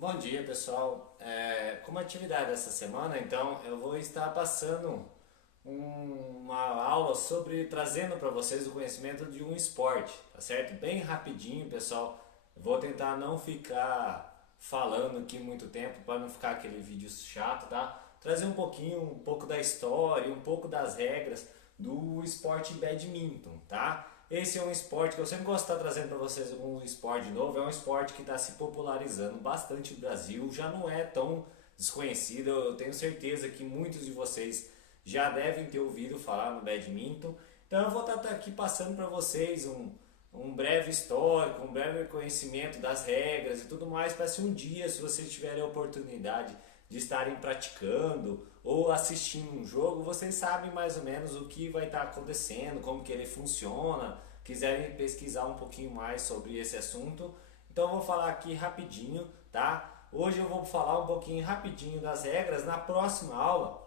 Bom dia, pessoal. Como atividade dessa semana, então, eu vou estar passando uma aula sobre trazendo para vocês o conhecimento de um esporte, tá certo? Bem rapidinho, pessoal. Eu vou tentar não ficar falando aqui muito tempo para não ficar aquele vídeo chato, tá? Trazer um pouco da história, um pouco das regras do esporte badminton, tá? Esse é um esporte que eu sempre gosto de estar trazendo para vocês um esporte novo. É um esporte que está se popularizando bastante no Brasil, já não é tão desconhecido. Eu tenho certeza que muitos de vocês já devem ter ouvido falar no badminton. Então eu vou estar aqui passando para vocês um breve histórico, um breve conhecimento das regras e tudo mais, para se um dia, se vocês tiverem a oportunidade de estarem praticando ou assistindo um jogo, vocês sabem mais ou menos o que vai estar acontecendo, como que ele funciona, quiserem pesquisar um pouquinho mais sobre esse assunto. Então eu vou falar aqui rapidinho, tá? Hoje eu vou falar um pouquinho rapidinho das regras. Na próxima aula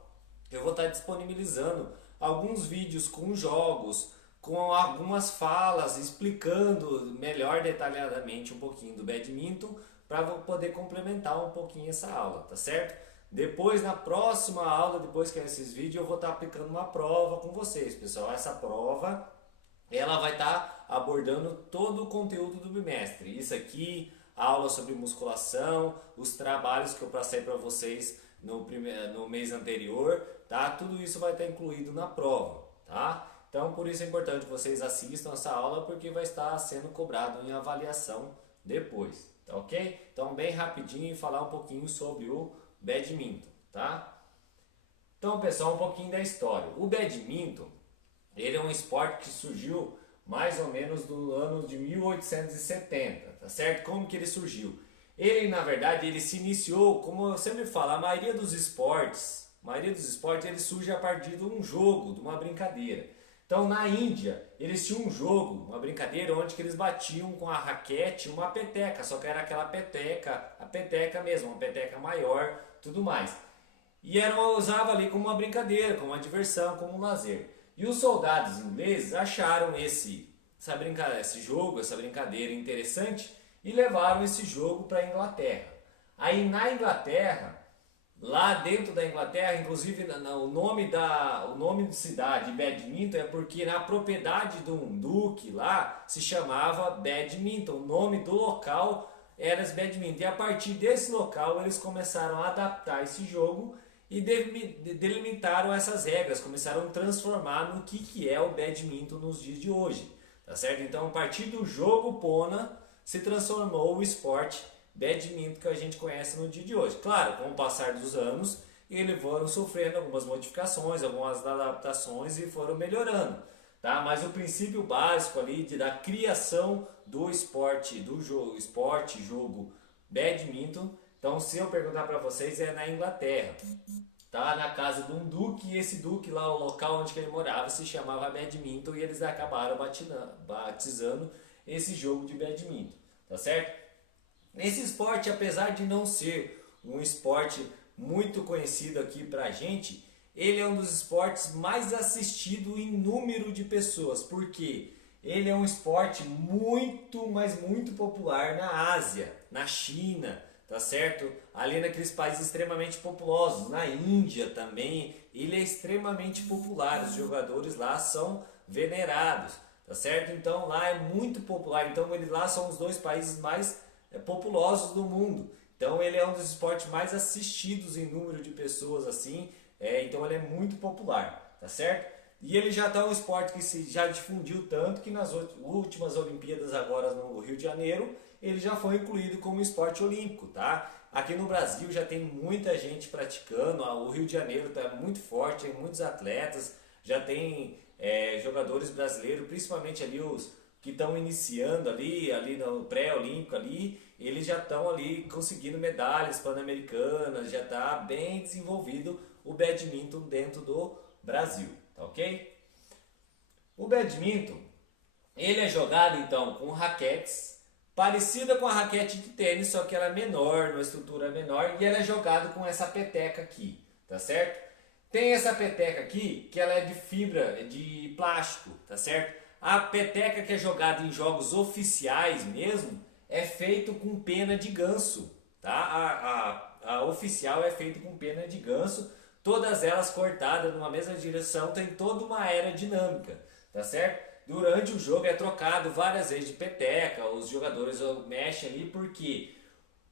eu vou estar disponibilizando alguns vídeos com jogos, com algumas falas explicando melhor detalhadamente um pouquinho do badminton para poder complementar um pouquinho essa aula, tá certo? Depois, na próxima aula, depois que é esses vídeos, eu vou estar aplicando uma prova com vocês, pessoal. Essa prova, ela vai estar abordando todo o conteúdo do bimestre. Isso aqui, aula sobre musculação, os trabalhos que eu passei para vocês no mês anterior, tá? Tudo isso vai estar incluído na prova, tá? Então, por isso é importante que vocês assistam essa aula, porque vai estar sendo cobrado em avaliação depois, tá ok? Então, bem rapidinho, falar um pouquinho sobre o badminton, tá? Então, pessoal, um pouquinho da história. O badminton, ele é um esporte que surgiu mais ou menos no ano de 1870, tá certo? Como que ele surgiu? Ele, na verdade, ele se iniciou, como eu sempre falo, a maioria dos esportes ele surge a partir de um jogo, de uma brincadeira. Então, na Índia, eles tinham um jogo, uma brincadeira, onde que eles batiam com a raquete uma peteca, só que era aquela peteca, a peteca mesmo, uma peteca maior, tudo mais. E usava ali como uma brincadeira, como uma diversão, como um lazer. E os soldados ingleses acharam esse jogo, essa brincadeira interessante e levaram esse jogo para a Inglaterra. Aí na Inglaterra, lá dentro da Inglaterra, inclusive o nome de cidade Badminton é porque na propriedade de um duque lá se chamava Badminton. O nome do local era Badminton. E a partir desse local eles começaram a adaptar esse jogo e delimitaram essas regras, começaram a transformar no que é o badminton nos dias de hoje, tá certo? Então, a partir do jogo Pona, se transformou o esporte badminton que a gente conhece no dia de hoje. Claro, com o passar dos anos, eles foram sofrendo algumas modificações, algumas adaptações e foram melhorando, tá? Mas o princípio básico ali da criação do jogo badminton. Então, se eu perguntar para vocês, é na Inglaterra, tá? Na casa de um duque, e esse duque lá, o local onde ele morava, se chamava Badminton, e eles acabaram batizando esse jogo de badminton, tá certo? Esse esporte, apesar de não ser um esporte muito conhecido aqui pra gente, ele é um dos esportes mais assistido em número de pessoas, porque ele é um esporte muito, mas muito popular na Ásia, na China, tá certo? Ali naqueles países extremamente populosos, na Índia também, ele é extremamente popular, os jogadores lá são venerados, tá certo? Então lá é muito popular, então eles lá são os dois países mais populosos do mundo. Então ele é um dos esportes mais assistidos em número de pessoas assim, então ele é muito popular, tá certo? E ele já está um esporte que já difundiu tanto que nas últimas Olimpíadas agora no Rio de Janeiro, ele já foi incluído como esporte olímpico, tá? Aqui no Brasil já tem muita gente praticando, o Rio de Janeiro está muito forte, tem muitos atletas, já tem jogadores brasileiros, principalmente ali os que estão iniciando ali no pré-olímpico ali, eles já estão ali conseguindo medalhas pan-americanas, já está bem desenvolvido o badminton dentro do Brasil, tá ok? O badminton, ele é jogado então com raquetes parecida com a raquete de tênis, só que ela é menor, uma estrutura menor, e ela é jogado com essa peteca aqui, tá certo? Tem essa peteca aqui que ela é de fibra, de plástico, tá certo? A peteca que é jogada em jogos oficiais mesmo é feito com pena de ganso, tá? A oficial é feita com pena de ganso, todas elas cortadas numa mesma direção, tem toda uma aerodinâmica, tá certo? Durante o jogo é trocado várias vezes de peteca, os jogadores mexem ali porque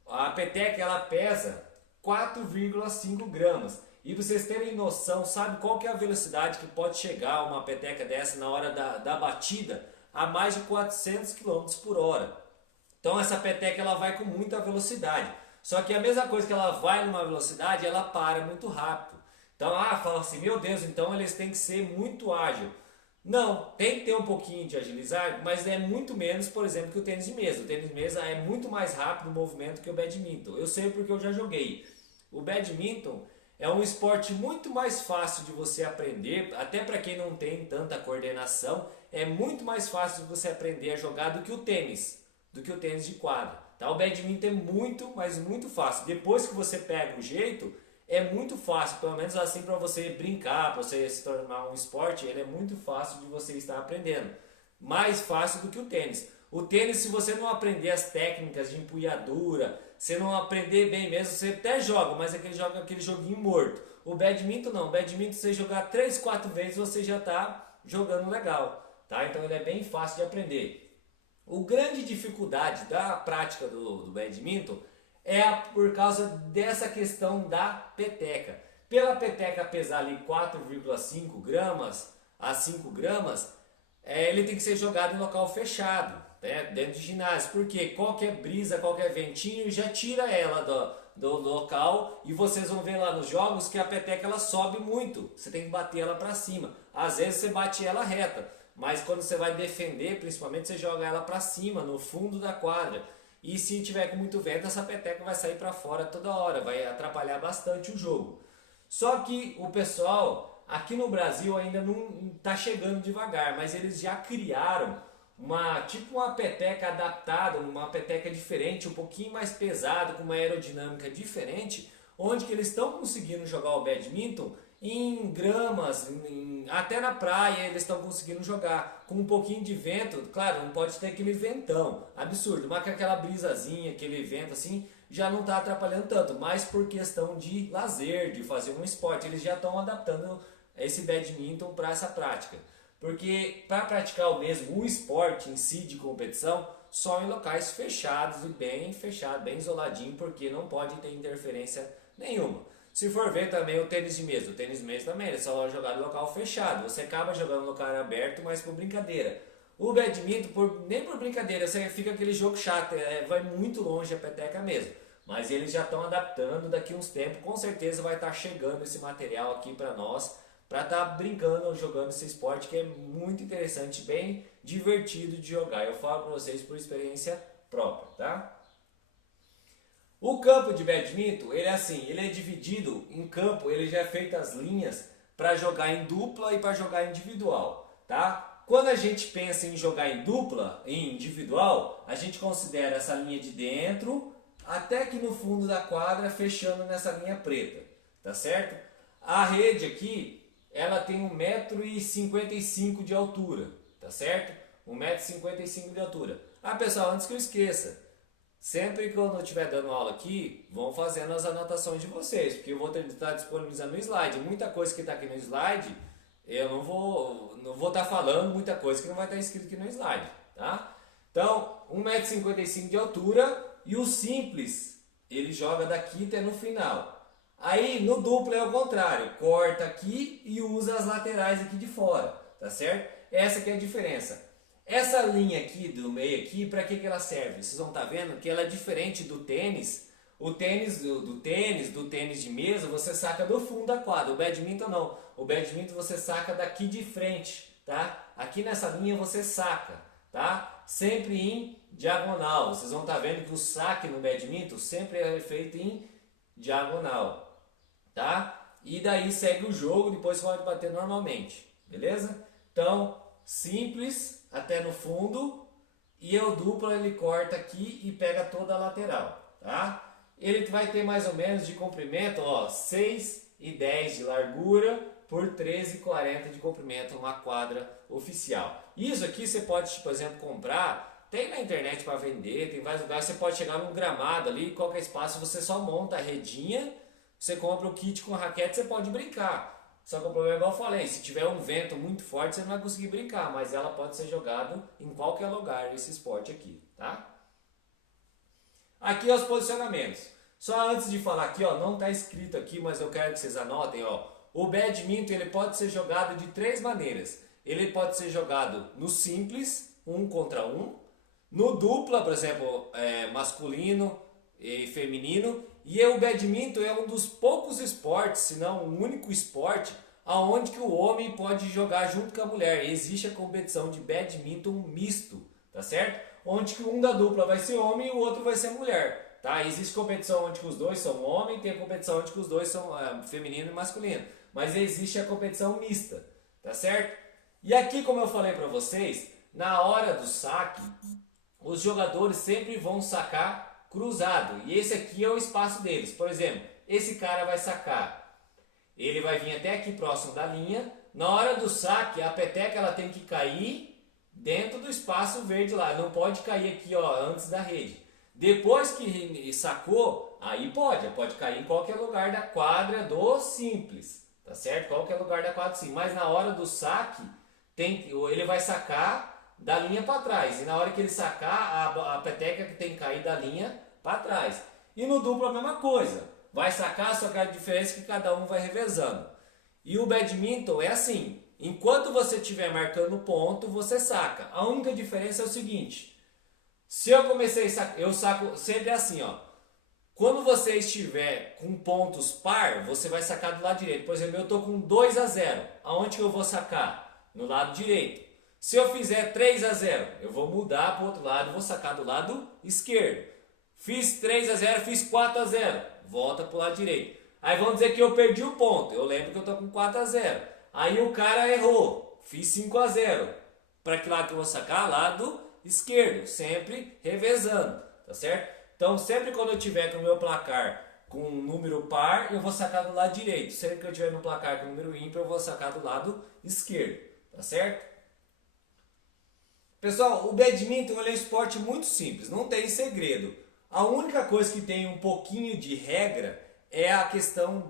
a peteca ela pesa 4,5 gramas. E pra vocês terem noção, sabe qual que é a velocidade que pode chegar uma peteca dessa na hora da batida? A mais de 400 quilômetros por hora. Então essa peteca ela vai com muita velocidade. Só que a mesma coisa que ela vai numa velocidade, ela para muito rápido. Então, fala assim, meu Deus, então eles têm que ser muito ágil. Não, tem que ter um pouquinho de agilizar, mas é muito menos, por exemplo, que o tênis de mesa. O tênis de mesa é muito mais rápido o movimento que o badminton. Eu sei porque eu já joguei. O badminton é um esporte muito mais fácil de você aprender, até para quem não tem tanta coordenação, é muito mais fácil de você aprender a jogar do que o tênis de quadra. Tá? O badminton é muito, mas muito fácil. Depois que você pega o jeito, é muito fácil, pelo menos assim para você brincar, para você se tornar um esporte, ele é muito fácil de você estar aprendendo. Mais fácil do que o tênis. O tênis, se você não aprender as técnicas de empunhadura, se não aprender bem mesmo, você até joga, mas joga aquele joguinho morto. O badminton não, o badminton você jogar 3, 4 vezes você já está jogando legal, tá? Então ele é bem fácil de aprender. O grande dificuldade da prática do badminton é por causa dessa questão da peteca. Pela peteca pesar ali 4,5 gramas a 5 gramas, ele tem que ser jogado em local fechado, né, dentro de ginásio, porque qualquer brisa, qualquer ventinho já tira ela do local e vocês vão ver lá nos jogos que a peteca ela sobe muito, você tem que bater ela para cima. Às vezes você bate ela reta, mas quando você vai defender, principalmente você joga ela para cima, no fundo da quadra. E se tiver com muito vento, essa peteca vai sair para fora toda hora, vai atrapalhar bastante o jogo. Só que o pessoal aqui no Brasil ainda não está chegando devagar, mas eles já criaram uma peteca adaptada, uma peteca diferente, um pouquinho mais pesada, com uma aerodinâmica diferente, onde que eles estão conseguindo jogar o badminton em gramas, até na praia eles estão conseguindo jogar com um pouquinho de vento. Claro, não pode ter aquele ventão absurdo, mas com aquela brisazinha, aquele vento assim, já não está atrapalhando tanto, mas por questão de lazer, de fazer um esporte, eles já estão adaptando esse badminton para essa prática. Porque para praticar o esporte em si de competição, só em locais fechados e bem fechado, bem isoladinho, porque não pode ter interferência nenhuma. Se for ver também o tênis de mesa também, ele só é jogado em local fechado. Você acaba jogando no local aberto, mas por brincadeira. O badminton, nem por brincadeira, você fica aquele jogo chato, vai muito longe a peteca mesmo. Mas eles já estão adaptando, daqui uns tempos, com certeza vai estar chegando esse material aqui para nós, para estar brincando, jogando esse esporte que é muito interessante, bem divertido de jogar. Eu falo para vocês por experiência própria, tá? O campo de badminton, ele é assim, ele é dividido em campo, ele já é feito as linhas para jogar em dupla e para jogar individual, tá? Quando a gente pensa em jogar em dupla, em individual, a gente considera essa linha de dentro até aqui no fundo da quadra, fechando nessa linha preta, tá certo? A rede aqui, ela tem 1,55 m de altura, tá certo? 1,55 m de altura. Pessoal, antes que eu esqueça, sempre que eu estiver dando aula aqui, vão fazendo as anotações de vocês, porque eu vou estar disponibilizando no slide. Muita coisa que está aqui no slide, eu não vou estar falando muita coisa que não vai estar escrito aqui no slide, tá? Então, 1,55 m de altura e o simples, ele joga daqui até no final. Aí no duplo é o contrário, corta aqui e usa as laterais aqui de fora, tá certo? Essa que é a diferença. Essa linha aqui do meio aqui, para que ela serve? Vocês vão estar vendo que ela é diferente do tênis. O tênis do tênis de mesa, você saca do fundo da quadra. O badminton não. O badminton você saca daqui de frente, tá? Aqui nessa linha você saca, tá? Sempre em diagonal. Vocês vão estar vendo que o saque no badminton sempre é feito em diagonal, tá? E daí segue o jogo, depois você pode bater normalmente, beleza? Então, simples até no fundo, e o duplo ele corta aqui e pega toda a lateral, tá? Ele vai ter mais ou menos de comprimento, ó, 6,10 de largura por 13,40 de comprimento, uma quadra oficial. Isso aqui você pode, por exemplo, comprar Tem na internet para vender, tem vários lugares, você pode chegar num gramado ali, qualquer espaço, você só monta a redinha, você compra o kit com raquete, você pode brincar. Só que o problema é igual eu falei, se tiver um vento muito forte, você não vai conseguir brincar, mas ela pode ser jogada em qualquer lugar, esse esporte aqui, tá? Aqui os posicionamentos. Só antes de falar aqui, ó, não está escrito aqui, mas eu quero que vocês anotem, ó. O badminton ele pode ser jogado de três maneiras. Ele pode ser jogado no simples, 1 contra 1, no dupla, por exemplo, masculino e feminino. E o badminton é um dos poucos esportes, se não o único esporte, aonde que o homem pode jogar junto com a mulher. Existe a competição de badminton misto, tá certo? Onde que um da dupla vai ser homem e o outro vai ser mulher, tá? Existe competição onde que os dois são homem, tem a competição onde que os dois são feminino e masculino, mas existe a competição mista, tá certo? E aqui, como eu falei para vocês, na hora do saque, os jogadores sempre vão sacar cruzado, e esse aqui é o espaço deles. Por exemplo, esse cara vai sacar, ele vai vir até aqui próximo da linha. Na hora do saque, a peteca ela tem que cair dentro do espaço verde lá, não pode cair aqui, ó, antes da rede. Depois que sacou, aí pode cair em qualquer lugar da quadra do simples, tá certo? Qualquer lugar da quadra sim, mas na hora do saque, ele vai sacar da linha para trás, e na hora que ele sacar, a peteca tem que cair da linha para trás. E no duplo a mesma coisa, vai sacar, só que a diferença é que cada um vai revezando. E o badminton é assim, enquanto você estiver marcando ponto, você saca. A única diferença é o seguinte, se eu comecei a sacar, eu saco sempre assim, ó. Quando você estiver com pontos par, você vai sacar do lado direito. Por exemplo, eu estou com 2-0, aonde que eu vou sacar? No lado direito. Se eu fizer 3-0, eu vou mudar para o outro lado e vou sacar do lado esquerdo. Fiz 3-0, fiz 4-0, volta para o lado direito. Aí vamos dizer que eu perdi o ponto, eu lembro que eu estou com 4-0. Aí o cara errou, fiz 5-0. Para que lado que eu vou sacar? Lado esquerdo, sempre revezando, tá certo? Então sempre quando eu tiver com o meu placar com um número par, eu vou sacar do lado direito. Sempre que eu tiver no placar com um número ímpar, eu vou sacar do lado esquerdo, tá certo? Pessoal, o badminton é um esporte muito simples, não tem segredo. A única coisa que tem um pouquinho de regra é a questão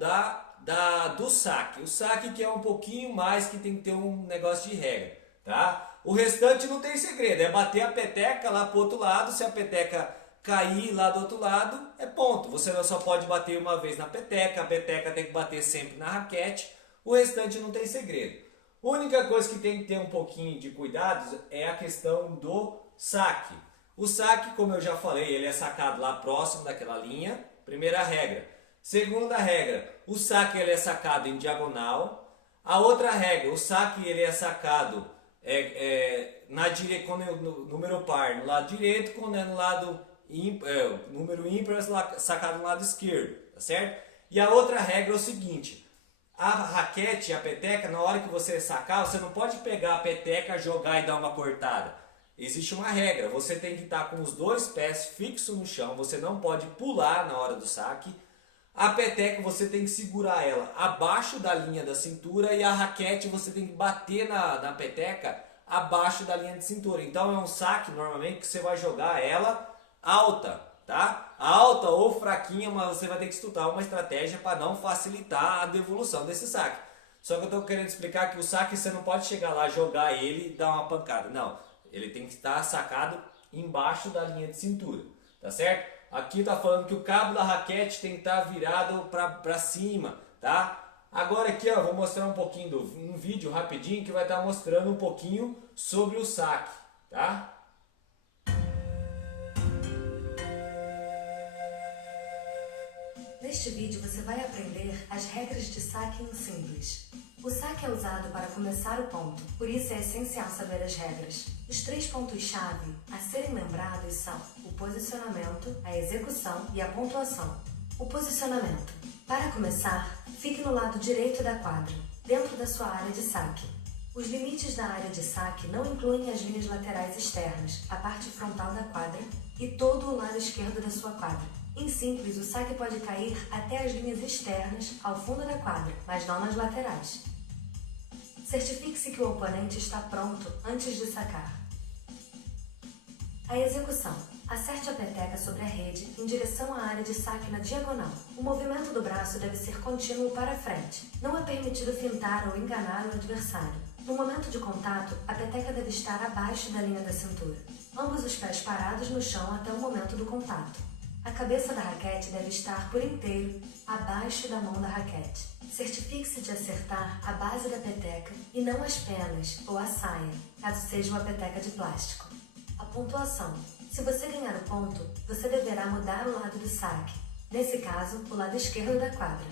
do saque. O saque que é um pouquinho mais, que tem que ter um negócio de regra, tá? O restante não tem segredo, é bater a peteca lá pro outro lado. Se a peteca cair lá do outro lado, é ponto. Você só pode bater uma vez na peteca, a peteca tem que bater sempre na raquete. O restante não tem segredo. A única coisa que tem que ter um pouquinho de cuidado é a questão do saque. O saque, como eu já falei, ele é sacado lá próximo daquela linha, primeira regra. Segunda regra, o saque ele é sacado em diagonal. A outra regra, o saque ele é sacado quando é no número par no lado direito, quando é no lado número ímpar é sacado no lado esquerdo, tá certo? E a outra regra é o seguinte, a raquete, a peteca, na hora que você sacar, você não pode pegar a peteca, jogar e dar uma cortada. Existe uma regra, você tem que estar com os dois pés fixos no chão, você não pode pular na hora do saque. A peteca você tem que segurar ela abaixo da linha da cintura e a raquete você tem que bater na peteca abaixo da linha de cintura. Então é um saque normalmente que você vai jogar ela alta, tá? Alta ou fraquinha, mas você vai ter que estudar uma estratégia para não facilitar a devolução desse saque. Só que eu estou querendo explicar que o saque você não pode chegar lá, jogar ele e dar uma pancada. Não, ele tem que estar sacado embaixo da linha de cintura, tá certo? Aqui está falando que o cabo da raquete tem que estar virado para cima, tá? Agora aqui, ó, vou mostrar um pouquinho um vídeo rapidinho que vai estar mostrando um pouquinho sobre o saque, tá? Neste vídeo você vai aprender as regras de saque em simples. O saque é usado para começar o ponto, por isso é essencial saber as regras. Os 3 pontos-chave a serem lembrados são o posicionamento, a execução e a pontuação. O posicionamento. Para começar, fique no lado direito da quadra, dentro da sua área de saque. Os limites da área de saque não incluem as linhas laterais externas, a parte frontal da quadra e todo o lado esquerdo da sua quadra. Em simples, o saque pode cair até as linhas externas, ao fundo da quadra, mas não nas laterais. Certifique-se que o oponente está pronto antes de sacar. A execução. Acerte a peteca sobre a rede em direção à área de saque na diagonal. O movimento do braço deve ser contínuo para frente. Não é permitido fintar ou enganar o adversário. No momento de contato, a peteca deve estar abaixo da linha da cintura. Ambos os pés parados no chão até o momento do contato. A cabeça da raquete deve estar por inteiro abaixo da mão da raquete. Certifique-se de acertar a base da peteca e não as penas ou a saia, caso seja uma peteca de plástico. A pontuação. Se você ganhar o ponto, você deverá mudar o lado do saque. Nesse caso, o lado esquerdo da quadra.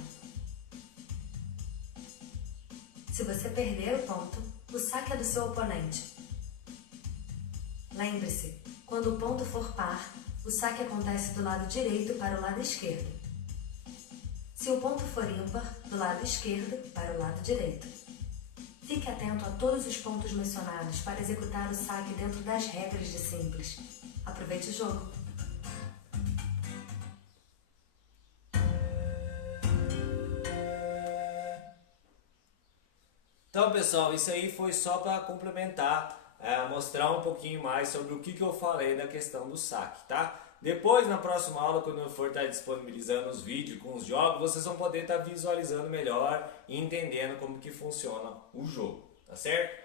Se você perder o ponto, o saque é do seu oponente. Lembre-se, quando o ponto for par, o saque acontece do lado direito para o lado esquerdo. Se o ponto for ímpar, do lado esquerdo para o lado direito. Fique atento a todos os pontos mencionados para executar o saque dentro das regras de simples. Aproveite o jogo! Então, pessoal, isso aí foi só para complementar, mostrar um pouquinho mais sobre o que eu falei da questão do saque, tá? Depois, na próxima aula, quando eu for estar disponibilizando os vídeos com os jogos, vocês vão poder estar visualizando melhor e entendendo como que funciona o jogo, tá certo?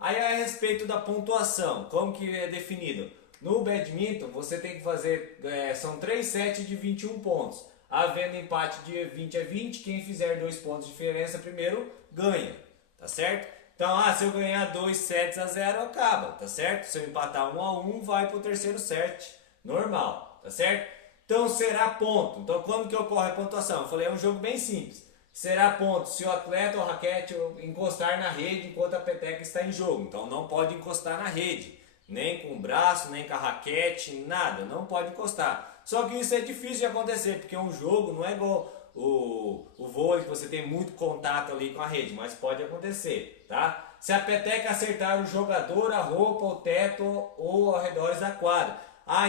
Aí, a respeito da pontuação, como que é definido? No badminton, você tem que fazer, são 3 sets de 21 pontos. Havendo empate de 20 a 20, quem fizer 2 pontos de diferença primeiro, ganha, tá certo? Então, se eu ganhar 2 sets a 0, acaba, tá certo? Se eu empatar 1 a 1, vai para o terceiro set, normal, tá certo? Então, será ponto. Então, como que ocorre a pontuação? Eu falei, é um jogo bem simples. Será ponto se o atleta ou raquete encostar na rede enquanto a peteca está em jogo. Então, não pode encostar na rede. Nem com o braço, nem com a raquete, nada. Não pode encostar. Só que isso é difícil de acontecer, porque um jogo não é igual o vôlei, que você tem muito contato ali com a rede, mas pode acontecer, tá? Se a peteca acertar o jogador, a roupa, o teto ou ao redor da quadra.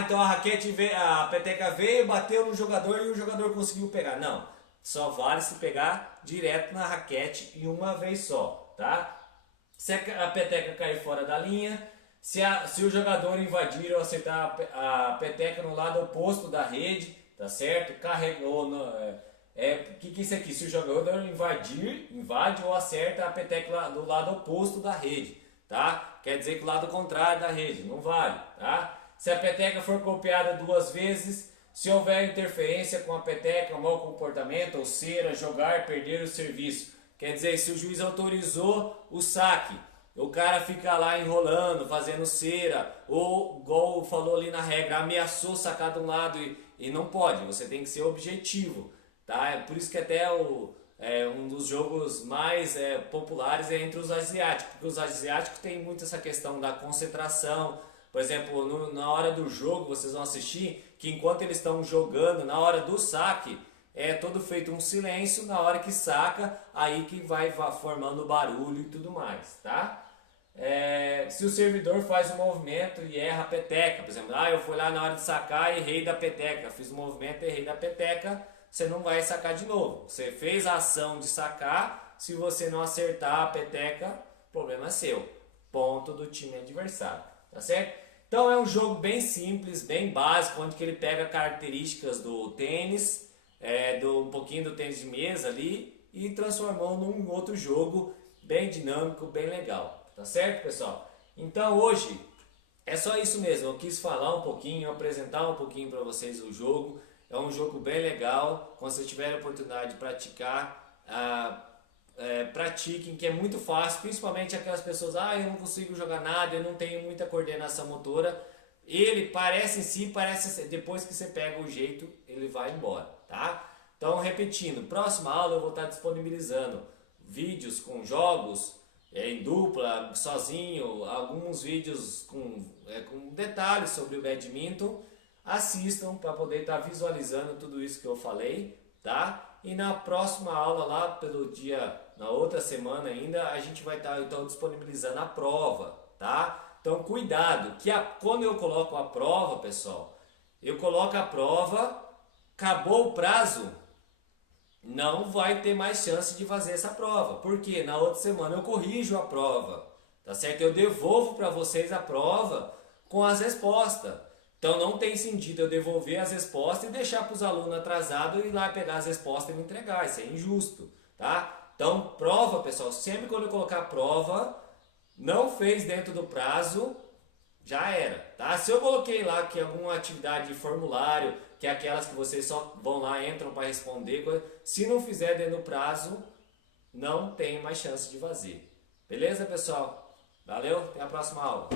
Então a peteca veio, bateu no jogador e o jogador conseguiu pegar. Não, só vale se pegar direto na raquete e uma vez só, tá? Se a peteca cair fora da linha, se o jogador invadir ou acertar a peteca no lado oposto da rede, tá certo? Carregou, que é isso aqui? Se o jogador invade ou acerta a peteca do lado oposto da rede, tá? Quer dizer que o lado contrário da rede, não vale, tá? Se a peteca for golpeada 2 vezes, se houver interferência com a peteca, mau comportamento, ou cera, jogar, perder o serviço. Quer dizer, se o juiz autorizou o saque, o cara fica lá enrolando, fazendo cera, ou, igual falou ali na regra, ameaçou sacar de um lado e não pode, você tem que ser objetivo, tá? É por isso que até um dos jogos mais populares é entre os asiáticos, porque os asiáticos têm muito essa questão da concentração. Por exemplo, na hora do jogo, vocês vão assistir que enquanto eles estão jogando, na hora do saque, é todo feito um silêncio, na hora que saca, aí que vai formando barulho e tudo mais, tá? Se o servidor faz um movimento e erra a peteca, por exemplo, eu fui lá na hora de sacar e errei da peteca, fiz um movimento e errei da peteca, você não vai sacar de novo. Você fez a ação de sacar, se você não acertar a peteca, o problema é seu. Ponto do time adversário, tá certo? Então é um jogo bem simples, bem básico, onde que ele pega características do tênis, um pouquinho do tênis de mesa ali e transformou num outro jogo bem dinâmico, bem legal. Tá certo, pessoal? Então hoje é só isso mesmo. Eu quis falar um pouquinho, apresentar um pouquinho para vocês o jogo. É um jogo bem legal. Quando vocês tiverem a oportunidade de praticar, pratiquem, que é muito fácil. Principalmente aquelas pessoas, eu não consigo jogar nada, eu não tenho muita coordenação motora. Ele parece em si, depois que você pega o jeito, ele vai embora, tá? Então, repetindo, próxima aula eu vou estar disponibilizando vídeos com jogos em dupla, sozinho, alguns vídeos com detalhes sobre o badminton. Assistam para poder estar visualizando tudo isso que eu falei, tá? E na próxima aula lá, na outra semana ainda, a gente vai estar então disponibilizando a prova, tá? Então cuidado, que quando eu coloco a prova, pessoal, eu coloco a prova, acabou o prazo, não vai ter mais chance de fazer essa prova. Porque na outra semana eu corrijo a prova, tá certo? Eu devolvo para vocês a prova com as respostas. Então não tem sentido eu devolver as respostas e deixar para os alunos atrasados ir lá pegar as respostas e me entregar. Isso é injusto, tá? Então prova, pessoal, sempre quando eu colocar prova, não fez dentro do prazo, já era, tá? Se eu coloquei lá que alguma atividade de formulário, que é aquelas que vocês só vão lá, entram para responder, se não fizer dentro do prazo, não tem mais chance de fazer. Beleza, pessoal? Valeu, até a próxima aula.